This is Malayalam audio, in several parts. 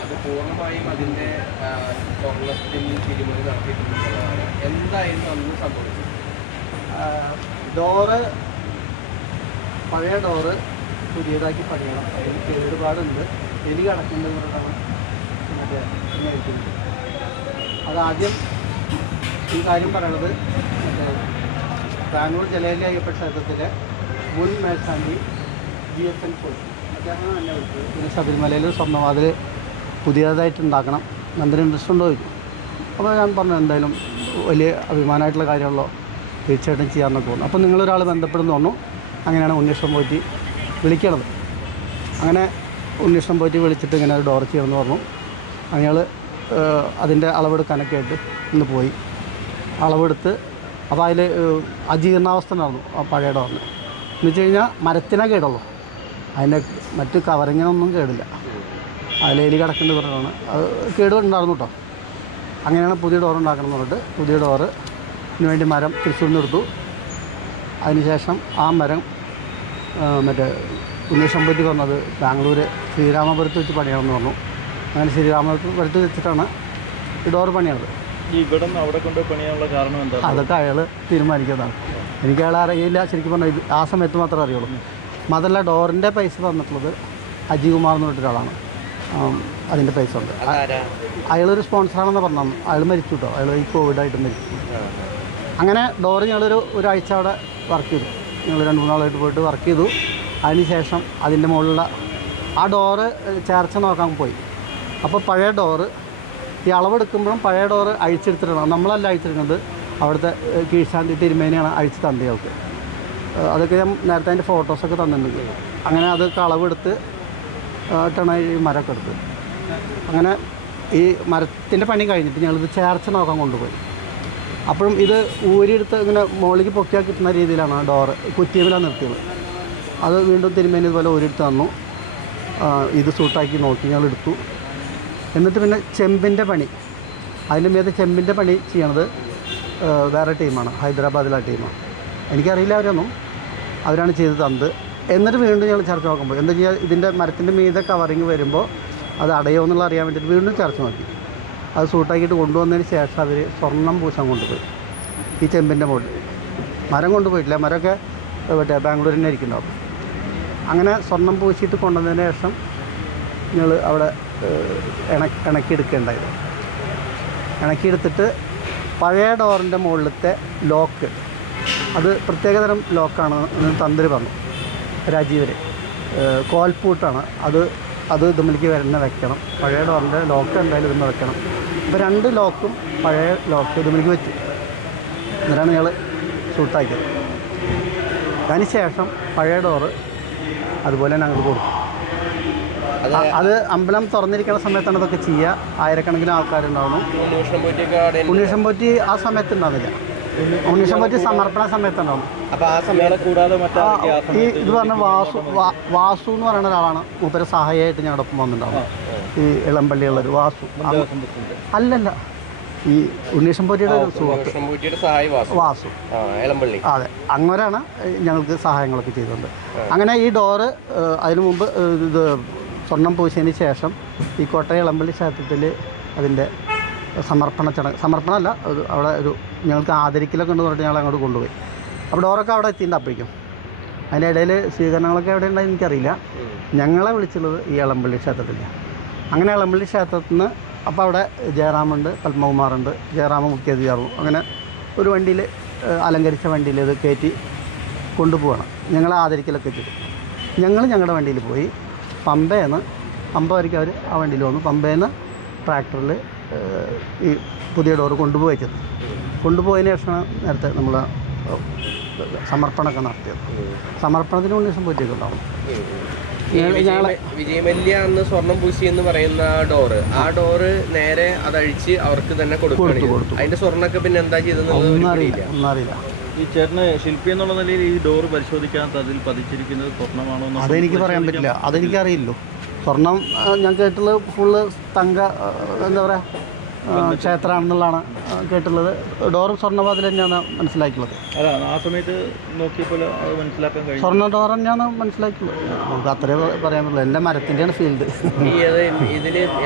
അത് പൂർണമായും അതിന്റെ ആ, സ്വർണത്തിൽ തിരിമറി നടത്തിയിട്ടുണ്ടെന്നുള്ളതാണ്. എന്തായിരുന്നു അന്ന് സംഭവിച്ചത്. ഡോറ് പഴയ ഡോറ് പുതിയതാക്കി പണിയണം. അതിന് കേടുപാടുണ്ട്. എലി കിടക്കുന്നുണ്ട് പറഞ്ഞിട്ടാണ് മറ്റേ അതാദ്യം ഈ കാര്യം പറയണത് മറ്റേ ബാംഗ്ലൂർ അയ്യപ്പെട്ട അയ്യപ്പ ക്ഷേത്രത്തിലെ മുൻ മേൽശാന്തി ജി എസ് എൻ പോയി. അദ്ദേഹമാണ് എന്നെ വിളിച്ചത്. ശബരിമലയിൽ സ്വർണവാതിൽ പുതിയതായിട്ട് ഉണ്ടാക്കണം എന്തെങ്കിലും ഇൻട്രസ്റ്റ് ഉണ്ടോ ചോദിച്ചു അപ്പോൾ ഞാൻ പറഞ്ഞു എന്തായാലും വലിയ അഭിമാനമായിട്ടുള്ള കാര്യമുള്ളോ തീർച്ചയായിട്ടും ചെയ്യാമെന്നൊക്കെ തോന്നുന്നു അപ്പോൾ നിങ്ങളൊരാൾ ബന്ധപ്പെടുന്നു പറഞ്ഞു. അങ്ങനെയാണ് ഉണ്ണീഷം പോയിട്ട് വിളിക്കണത്. അങ്ങനെ ഉണ്ണീഷം പോയിട്ട് വിളിച്ചിട്ട് ഇങ്ങനെ ഒരു ഡോർ ചെയ്യണമെന്ന് പറഞ്ഞു. അയാൾ അതിന്റെ അളവെടുക്കാനൊക്കെ ആയിട്ട് ഇന്ന് പോയി. അളവെടുത്ത് അപ്പോൾ അതിൽ അജീർണാവസ്ഥ നടന്നു ആ പഴയ ഡോറിന്. എന്ന് വെച്ച് കഴിഞ്ഞാൽ മരത്തിനെ കേടുള്ളൂ. അതിന്റെ മറ്റ് കവറിങ്ങിനൊന്നും കേടില്ല. അതിൽ എലി കിടക്കേണ്ടി പറഞ്ഞതാണ്. അത് കേട് ഉണ്ടായിരുന്നു കേട്ടോ. അങ്ങനെയാണ് പുതിയ ഡോർ ഉണ്ടാക്കണം എന്ന് പറഞ്ഞിട്ട് പുതിയ ഡോറ് ഇതിന് വേണ്ടി മരം തൃശ്ശൂരിൽ നിന്ന് എടുത്തു അതിനുശേഷം ആ മരം മറ്റേ ഉണ്ണീഷമ്പറ്റി പറഞ്ഞത് ബാംഗ്ലൂർ ശ്രീരാമപുരത്ത് വെച്ച് പണിയണമെന്ന് പറഞ്ഞു. അങ്ങനെ ശ്രീരാമപുരത്ത് വെച്ചിട്ടാണ് ഈ ഡോർ ഇവിടെ അവിടെ കൊണ്ട് പണിയാനുള്ള കാരണം എന്താ? അതൊക്കെ അയാൾ തീരുമാനിക്കുന്നതാണ്. എനിക്ക് അയാൾ അറിയില്ല. ശരിക്കും പറഞ്ഞാൽ ആ സമയത്ത് മാത്രമേ അറിയുള്ളൂ. മാത്രമല്ല ഡോറിന്റെ പൈസ തന്നിട്ടുള്ളത് അജികുമാർ എന്ന് പറഞ്ഞിട്ട് ഒരാളാണ് ആം, അതിന്റെ പൈസ ഉണ്ട്. അയാളൊരു സ്പോൺസറാണെന്ന് പറഞ്ഞു അയാൾ മരിച്ചു കേട്ടോ അയാൾ ഈ കോവിഡായിട്ട് മരിച്ചു. അങ്ങനെ ഡോറ് ഞങ്ങളൊരു ഒരാഴ്ച അവിടെ വർക്ക് ചെയ്തു. ഞങ്ങൾ രണ്ട് മൂന്നാളായിട്ട് പോയിട്ട് വർക്ക് ചെയ്തു. അതിനുശേഷം അതിന്റെ മുകളിലുള്ള ആ ഡോറ് ചേർച്ച നോക്കാൻ പോയി. അപ്പോൾ പഴയ ഡോറ് ഈ അളവെടുക്കുമ്പോഴും പഴയ ഡോറ് അഴിച്ചെടുത്തിട്ടാണ്. നമ്മളല്ല അഴിച്ചിരുന്നത് അവിടുത്തെ കീഴ്ശാന്തി തിരുമേനിയാണ് അഴിച്ച് തന്നെ അവൾക്ക് അതൊക്കെ ഞാൻ നേരത്തെ അതിന്റെ ഫോട്ടോസൊക്കെ തന്നിട്ടുണ്ട്. അങ്ങനെ അതൊക്കെ അളവെടുത്ത് ാണ് ഈ മരമൊക്കെ എടുത്തത്. അങ്ങനെ ഈ മരത്തിന്റെ പണി കഴിഞ്ഞിട്ട് ഞങ്ങളിത് ചേർച്ച നോക്കാൻ കൊണ്ടുപോയി. അപ്പോഴും ഇത് ഊരിയെടുത്ത് ഇങ്ങനെ മുകളിലേക്ക് പൊക്കിയാൽ കിട്ടുന്ന രീതിയിലാണ് ആ ഡോറ് കുറ്റിയമിലാണ് നിർത്തിയത്. അത് വീണ്ടും തിരുമേനി ഇതുപോലെ ഊരിയെടുത്ത് തന്നു. ഇത് സൂട്ടാക്കി നോക്കി ഞങ്ങൾ എടുത്തു. എന്നിട്ട് പിന്നെ ചെമ്പിന്റെ പണി. അതിന്റെ മീതെ ചെമ്പിന്റെ പണി ചെയ്യണത് വേറെ ടീമാണ് ഹൈദരാബാദിലെ ടീമാണ്. എനിക്കറിയില്ല അവരൊന്നും. അവരാണ് ചെയ്ത് തന്നത്. എന്നിട്ട് വീണ്ടും ഞങ്ങൾ ചർച്ച നോക്കുമ്പോൾ എന്താ ചെയ്യുക ഇതിന്റെ മരത്തിന്റെ മീതെ കവറിങ് വരുമ്പോൾ അത് അടയോ എന്നുള്ള അറിയാൻ വേണ്ടിയിട്ട് വീണ്ടും ചർച്ച നോക്കി. അത് സൂട്ടാക്കിയിട്ട് കൊണ്ടുവന്നതിന് ശേഷം അവർ സ്വർണം പൂശാൻ കൊണ്ടുപോയി. ഈ ചെമ്പിന്റെ മുകളിൽ. മരം കൊണ്ടുപോയിട്ടില്ല മരമൊക്കെ മറ്റേ ബാംഗ്ലൂരിൽ തന്നെ ഇരിക്കുന്നുണ്ടാവും. അങ്ങനെ സ്വർണം പൂശിയിട്ട് കൊണ്ടുവന്നതിന് ശേഷം ഞങ്ങൾ അവിടെ ഇണ ഇണക്കിയെടുക്കേണ്ടായത് ഇണക്കിയെടുത്തിട്ട് പഴയ ഡോറിന്റെ മുകളിലത്തെ ലോക്ക്. അത് പ്രത്യേകതരം ലോക്കാണ് തന്ത്രി പറഞ്ഞു. രാജീവര് കോൽപൂട്ടാണ് കോൽപ്പൂട്ടാണ്. അത് അത് ഇതുമ്മിലേക്ക് വരുന്ന വെക്കണം. പഴയ ഡോറിന്റെ ലോക്ക് എന്തായാലും ഇതുമ്മ വെക്കണം. അപ്പോൾ രണ്ട് ലോക്കും പഴയ ലോക്ക് ഇതുമ്മിലേക്ക് വെച്ചു. എന്നിട്ടാണ് ഞങ്ങൾ ഷൂട്ടാക്കിയത് അതിന് ശേഷം പഴയ ഡോറ് അതുപോലെ തന്നെ അങ്ങോട്ട് കൊടുക്കും അത്. അമ്പലം തുറന്നിരിക്കുന്ന സമയത്താണ് ഇതൊക്കെ ചെയ്യുക. ആയിരക്കണക്കിന് ആൾക്കാരുണ്ടാവുന്നു ഉണ്ണീഷം പോറ്റി ആ സമയത്ത് ഉണ്ടാവില്ല ഉണ്ണീഷം പറ്റി സമർപ്പണ സമയത്തുണ്ടാവും. അപ്പോൾ ആ സമയത്ത് കൂടാതെ ഈ ഇത് പറഞ്ഞ വാസു വാസു എന്ന് പറയുന്ന ഒരാളാണ് ഉപര സഹായമായിട്ട് ഞങ്ങളുടെ ഒപ്പം വന്നിട്ടുണ്ടാവും ഈ ഇളമ്പള്ളിയുള്ളൊരു വാസു. അല്ലല്ല. ഈ ഉണ്ണീഷം പൊറ്റിയുടെ ഒരു സുഹൃത്ത്. വാസു. അതെ. അങ്ങനെയാണ് ഞങ്ങൾക്ക് സഹായങ്ങളൊക്കെ ചെയ്തിട്ടുണ്ട് അങ്ങനെ ഈ ഡോറ് അതിനു മുമ്പ് ഇത് സ്വർണം പൂശിയതിന് ശേഷം ഈ കോട്ടയം ഇളമ്പള്ളി ക്ഷേത്രത്തിൽ അതിന്റെ സമർപ്പണ ചടങ്ങ് സമർപ്പണമല്ല അവിടെ ഒരു ഞങ്ങൾക്ക് ആദരിക്കലൊക്കെ ഉണ്ട് പറഞ്ഞിട്ട് ഞങ്ങൾ അങ്ങോട്ട് കൊണ്ടുപോയി. അപ്പോൾ ഡോറൊക്കെ അവിടെ എത്തിയിട്ടുണ്ട് അപ്പോഴേക്കും അതിന്റെ ഇടയിൽ സ്വീകരണങ്ങളൊക്കെ എവിടെ ഉണ്ടായി എനിക്കറിയില്ല. ഞങ്ങളെ വിളിച്ചുള്ളത് ഈ എളമ്പള്ളി ക്ഷേത്രത്തിലാണ്. അങ്ങനെ എളമ്പള്ളി ക്ഷേത്രത്തിൽ നിന്ന് അപ്പോൾ അവിടെ ജയറാമുണ്ട് പത്മകുമാറുണ്ട് ജയറാമ മുഖ്യ അതിഥിയാറും അങ്ങനെ ഒരു വണ്ടിയിൽ അലങ്കരിച്ച വണ്ടിയിൽ ഇത് കയറ്റി കൊണ്ടുപോകണം ഞങ്ങളെ ആദരിക്കലൊക്കെ ചെയ്തു. ഞങ്ങൾ ഞങ്ങളുടെ വണ്ടിയിൽ പോയി. പമ്പയിൽ നിന്ന് പമ്പ വരയ്ക്ക് അവർ ആ വണ്ടിയിൽ വന്നു. പമ്പയിൽ നിന്ന് ട്രാക്ടറിൽ ഈ പുതിയ ഡോറ് കൊണ്ടുപോയി വെച്ചത് കൊണ്ടുപോയതിന് ശേഷമാണ് നേരത്തെ നമ്മൾ സമർപ്പണമൊക്കെ നടത്തിയത്. സമർപ്പണത്തിന് മുന്നേ സംഭവിച്ചിട്ടുണ്ടാവും വിജയമല്യ അന്ന് സ്വർണം പൂശി എന്ന് പറയുന്ന ആ ഡോറ് ആ ഡോറ് നേരെ അതഴിച്ച് അവർക്ക് തന്നെ. കൊടുത്തു. അതിന്റെ സ്വർണൊക്കെ പിന്നെ എന്താ ചെയ്തെന്നറിയില്ല ഈ ചേട്ടന് ശില്പി എന്നുള്ള നിലയിൽ ഈ ഡോർ പരിശോധിക്കാത്ത അതിൽ പതിച്ചിരിക്കുന്നത് സ്വർണമാണോ എന്ന് അതെനിക്ക് പറയാൻ പറ്റില്ല. അതെനിക്കറിയില്ലോ സ്വർണം ഞാൻ കേട്ടുള്ളത് ഫുള്ള് തങ്ക എന്താ പറയുക ക്ഷേത്രമാണെന്നുള്ളതാണ് കേട്ടിട്ടുള്ളത്. കേട്ടുള്ളത് ഡോറും സ്വർണപാതിൽ തന്നെയാണ് മനസ്സിലാക്കിയുള്ളത് ആ സമയത്ത് നോക്കിയപ്പോൾ മനസ്സിലാക്കാൻ സ്വർണ ഡോർ തന്നെയാണ് മനസ്സിലാക്കിയുള്ളത് നമുക്ക് അത്രേ പറയാൻ പറ്റുള്ളൂ എല്ലാം മരത്തിന്റെയാണ് ഫീൽഡ്.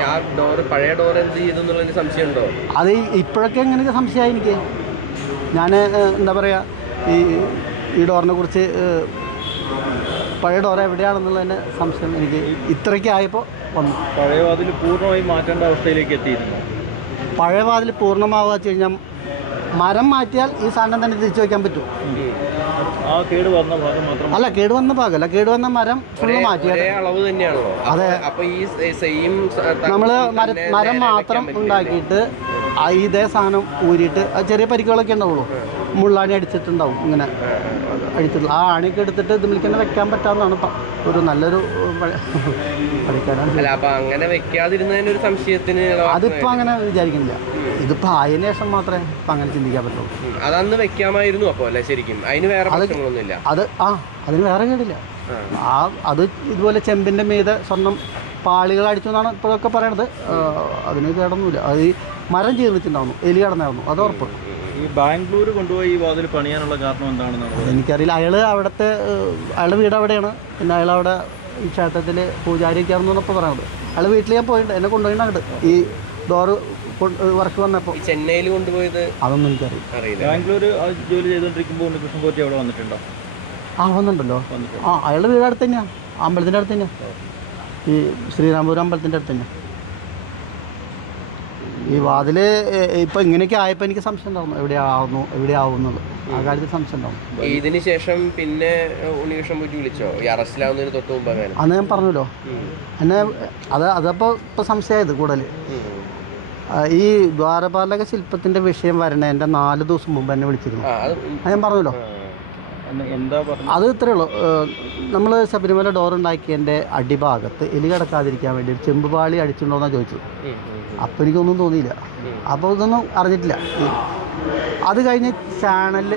ആ ഡോർ പഴയ ഡോർ എന്ത് ചെയ്തു എന്നുള്ളതിന് സംശയമുണ്ടോ? അത് ഇപ്പോഴൊക്കെ എങ്ങനെയൊക്കെ സംശയമായി എനിക്ക്. ഞാൻ എന്താ പറയുക ഈ ഈ ഡോറിനെ കുറിച്ച് ഏഹ്, ഡോറ എവിടെയാണെന്നുള്ള തന്നെ സംശയം എനിക്ക് ഇത്രയ്ക്ക് ആയപ്പോൾ വന്നു. പഴയ വാതിൽ പൂർണമായി മാറ്റേണ്ട അവസ്ഥയിലേക്ക് എത്തിയിരുന്നു. പഴയ വാതിൽ പൂർണമാവുക വെച്ച് കഴിഞ്ഞാൽ മരം മാറ്റിയാൽ ഈ സാധനം തന്നെ തിരിച്ചു വയ്ക്കാൻ പറ്റും ആ കേട് വന്ന ഭാഗം മാത്രം അല്ല കേടുവന്ന ഭാഗമല്ല. കേടുവന്ന മരം ഫുള്ള് മാറ്റിയാൽ അളവ് തന്നെയാണല്ലോ. അതെ. അപ്പൊ ഈ സെയിം നമ്മൾ മരം മാത്രം ഉണ്ടാക്കിയിട്ട് ആ ഇതേ സാധനം ഊരിയിട്ട് ആ ചെറിയ പരിക്കുകളൊക്കെ ഉണ്ടാവുള്ളൂ. മുള്ളാണി അടിച്ചിട്ടുണ്ടാവും ഇങ്ങനെ അടിച്ചിട്ടുള്ള ആ ആണിയൊക്കെ എടുത്തിട്ട് ഇതിലേക്ക് തന്നെ വെക്കാൻ പറ്റാവുന്നതാണ് ഒരു നല്ലൊരു അങ്ങനെ വെക്കാതിരുന്നതിന് ഒരു സംശയത്തിന് അതിപ്പോ അതിപ്പോൾ അങ്ങനെ വിചാരിക്കുന്നില്ല. ഇതിപ്പോൾ ആയതിനു ശേഷം മാത്രമേ ഇപ്പം അങ്ങനെ ചിന്തിക്കാൻ പറ്റുള്ളൂ അതന്ന് വെക്കാമായിരുന്നു അപ്പൊ അല്ലെ ശരിക്കും? അതിന് വേറെ പ്രശ്നങ്ങളൊന്നുമില്ല. അത് ആ അതിന് വേറെ കേടില്ല. ആ. ആ അത് ഇതുപോലെ ചെമ്പിന്റെ മീതെ സ്വർണം പാളികൾ അടിച്ചു എന്നാണ് ഇപ്പോഴൊക്കെ പറയണത്. അതിന് കേടൊന്നുമില്ല. അത് ഈ മരം ചീർന്നിട്ടുണ്ടാവുന്നു. എലി കടന്നായിരുന്നു അത് ഉറപ്പ്. ഈ ബാംഗ്ലൂർ കൊണ്ടുപോയി ഈ വാതിൽ പണിയാനുള്ള കാരണം എന്താണെന്നാണ് എനിക്കറിയില്ല. അയാൾ അവിടുത്തെ അയാളുടെ വീട് അവിടെയാണ്. പിന്നെ അയാൾ അവിടെ ഈ ക്ഷേത്രത്തിൽ പൂജാരിക്കാണെന്നാണ് ഇപ്പോൾ പറയുന്നത് അയാൾ വീട്ടിൽ ഞാൻ പോയിട്ടുണ്ട്. എന്നെ കൊണ്ടുപോയിട്ടുണ്ട് ഈ ഡോറ് വർക്ക് വന്നപ്പോൾ ഈ ചെന്നൈയിൽ കൊണ്ടുപോയത് അതൊന്നും എനിക്കറിയില്ല. അറിയില്ല. ബാംഗ്ലൂർ ആ ജോലി ചെയ്തുകൊണ്ടിരിക്കുമ്പോൾ ഉണ്ണികൃഷ്ണൻ പോറ്റി അവിടെ വന്നിട്ടുണ്ടോ? ആ വന്നിട്ടുണ്ടല്ലോ. ആ അയാളുടെ വീട് അടുത്ത് തന്നെയാണ് അമ്പലത്തിന്റെ അടുത്ത് തന്നെയാണ് ഈ ശ്രീരാമപുരം അമ്പലത്തിന്റെ അടുത്ത് തന്നെ ഈ വാതിൽ ഇപ്പം ഇങ്ങനെയൊക്കെ ആയപ്പോൾ എനിക്ക് സംശയം ഉണ്ടാവുന്നു എവിടെയാവുന്നു എവിടെയാവുന്നത് ആ കാര്യത്തിൽ സംശയം ഉണ്ടാവും ഇതിന് ശേഷം പിന്നെ ഏഹ്, ഉണ്ണികൃഷ്ണൻ പോയിട്ട് വിളിച്ചോ ഈ അറസ്റ്റിലാവുന്നതിന് തൊട്ട് മുമ്പ് അന്ന് ഞാൻ പറഞ്ഞല്ലോ. എന്നെ അത് അതപ്പോൾ ഇപ്പൊ സംശയമായത് കൂടുതൽ ഈ ദ്വാരപാലക ശില്പത്തിന്റെ വിഷയം വരണേന്റെ നാല് ദിവസം മുമ്പ് എന്നെ വിളിച്ചിരുന്നു. ഞാൻ പറഞ്ഞല്ലോ. അത് ഇത്രേ ഉള്ളൂ. നമ്മൾ ശബരിമല ഡോർ ഉണ്ടാക്കിയതിന്റെ അടിഭാഗത്ത് എലി കിടക്കാതിരിക്കാൻ വേണ്ടി ഒരു ചെമ്പുപാളി അടിച്ചിട്ടുണ്ടോ എന്നാണ് ചോദിച്ചത്. അപ്പോൾ എനിക്കൊന്നും തോന്നിയില്ല. അപ്പോൾ ഇതൊന്നും അറിഞ്ഞിട്ടില്ല. അത് കഴിഞ്ഞ് ചാനലിൽ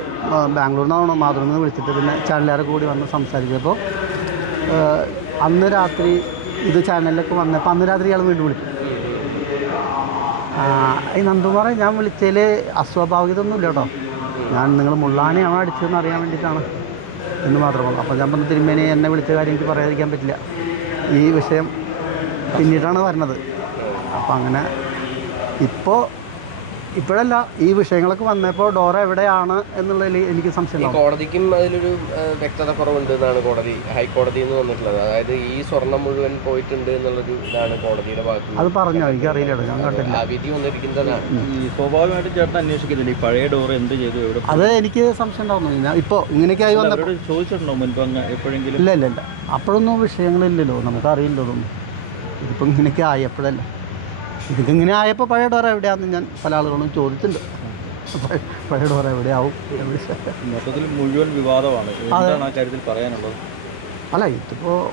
ബാംഗ്ലൂരിൽ നിന്നാണ് മാതൃയിൽ നിന്ന് വിളിച്ചിട്ട് പിന്നെ ചാനലുകാരെ കൂടി വന്ന് സംസാരിച്ചപ്പോൾ അന്ന് രാത്രി ഇത് ചാനലിലൊക്കെ വന്നപ്പോൾ അന്ന് രാത്രി ഇയാൾ വീണ്ടും വിളിച്ചു. ഈ നന്ദുമാറെ ഞാൻ വിളിച്ചതിൽ അസ്വാഭാവികതൊന്നുമില്ല കേട്ടോ. ഞാൻ നിങ്ങൾ മുള്ളാനെയാണോ അടിച്ചതെന്ന് അറിയാൻ വേണ്ടിയിട്ടാണ് എന്ന് മാത്രമേ അപ്പോൾ ഞാൻ പറഞ്ഞ തിരുമേനി എന്നെ വിളിച്ച കാര്യം എനിക്ക് പറയാതിരിക്കാൻ പറ്റില്ല. ഈ വിഷയം പിന്നീടാണ് വരുന്നത് അപ്പോൾ അങ്ങനെ ഇപ്പോൾ ഇപ്പോഴല്ല ഈ വിഷയങ്ങളൊക്കെ വന്നപ്പോൾ ഡോറ എവിടെയാണ് എന്നുള്ളതിൽ എനിക്ക് സംശയം കോടതിക്കും അതിലൊരു വ്യക്തത കുറവുണ്ട് എന്നാണ് കോടതി ഹൈക്കോടതിയിൽ നിന്ന് വന്നിട്ടുള്ളത്. അതായത് ഈ സ്വർണം മുഴുവൻ പോയിട്ടുണ്ട് എന്നുള്ളൊരു ഇതാണ് കോടതിയുടെ ഭാഗത്ത് അത് പറഞ്ഞു? എനിക്ക് അറിയില്ല ഞാൻ കണ്ടില്ല ആ വിധി വന്നിരിക്കുന്നതാണ്. ഈ സ്വാഭാവികമായിട്ടും ചേട്ടൻ അന്വേഷിക്കുന്നില്ല ഈ പഴയ ഡോർ എന്ത് ചെയ്തു? എവിടെ അത് എനിക്ക് സംശയം ഉണ്ടാവുന്നു. ഞാൻ ഇപ്പോൾ ഇങ്ങനെയൊക്കെ ആയി വന്നപ്പോൾ ചോദിച്ചിട്ടുണ്ടോ മുൻപ് അങ്ങ് എപ്പോഴെങ്കിലും? ഇല്ല ഇല്ല ഇല്ല. അപ്പോഴൊന്നും വിഷയങ്ങളില്ലല്ലോ. നമുക്ക് ഇതൊന്നും ഇതിപ്പോൾ ഇങ്ങനെയൊക്കെ ആയപ്പോഴല്ല ഇതൊക്കെ ഇങ്ങനെ ആയപ്പോൾ പഴയ ഡോറ എവിടെയാണെന്ന് ഞാൻ പല ആളുകളും ചോദിച്ചിട്ടുണ്ട്. പഴയ- ഡോറ എവിടെയാവും? മൊത്തത്തിൽ മുഴുവൻ വിവാദമാണ്. പറയാനുള്ളത്? അല്ല ഇതിപ്പോൾ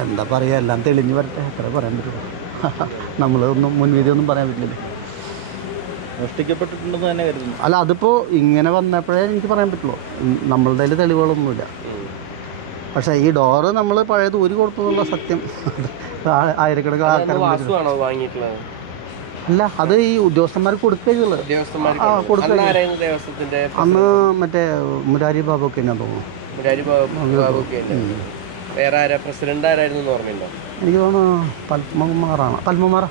എന്താ പറയുക എല്ലാം തെളിഞ്ഞു വരട്ടെ. എത്ര പറയാൻ പറ്റും നമ്മളൊന്നും മുൻവിധി ഒന്നും പറയാൻ പറ്റില്ലല്ലോ മോഷ്ടിക്കപ്പെട്ടിട്ടുണ്ടെന്ന് തന്നെ കരുതുന്നു. അല്ല അതിപ്പോൾ ഇങ്ങനെ വന്നപ്പോഴേ എനിക്ക് പറയാൻ പറ്റുള്ളൂ. നമ്മളുടെ കയ്യിൽ തെളിവുകളൊന്നുമില്ല. പക്ഷേ ഈ ഡോറ് നമ്മൾ പഴയത് ഊരി കൊടുത്തു എന്നുള്ള സത്യം. ആയിരക്കണക്കിന് ആൾക്കാർ വാങ്ങിയിട്ടുള്ളത്? അല്ല അത് ഈ ഉദ്യോഗസ്ഥന്മാർ കൊടുക്കുകയുള്ളത് ഉദ്യോഗസ്ഥന്മാർക്ക് ആ, കൊടുക്കുക. അന്ന് മറ്റേ മുരാരി ബാബു ഒക്കെ ഞാൻ തോന്നുന്നു ബാബുക്കെ? വേറെ ആരാ? പ്രസിഡന്റ് ആരായിരുന്നു ഓർമ്മയില്ല എനിക്ക് തോന്നുന്നു പത്മകുമാറാണ്. പത്മകുമാറ?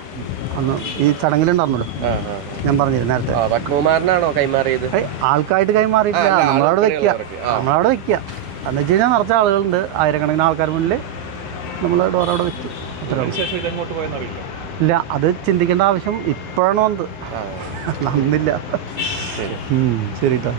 അന്ന് ഈ ചടങ്ങിലുണ്ടായിരുന്നല്ലോ. ഞാൻ പറഞ്ഞിരുന്നു നേരത്തെ. പത്മകുമാറിനാണോ കൈമാറിയത്? ആൾക്കായിട്ട് കൈമാറിയിട്ടില്ല. നമ്മളവിടെ വെക്കുക. നമ്മളവിടെ വെക്കുക എന്ന് വെച്ച് കഴിഞ്ഞാൽ നിറച്ച ആളുകളുണ്ട്. ആയിരക്കണക്കിന് ആൾക്കാർ മുന്നിൽ നമ്മൾ ഡോർ അവിടെ വെച്ചു. ഇല്ല അത് ചിന്തിക്കേണ്ട ആവശ്യം ഇപ്പോഴാണ് വന്നത്? നന്നില്ല ശരി. കേട്ടോ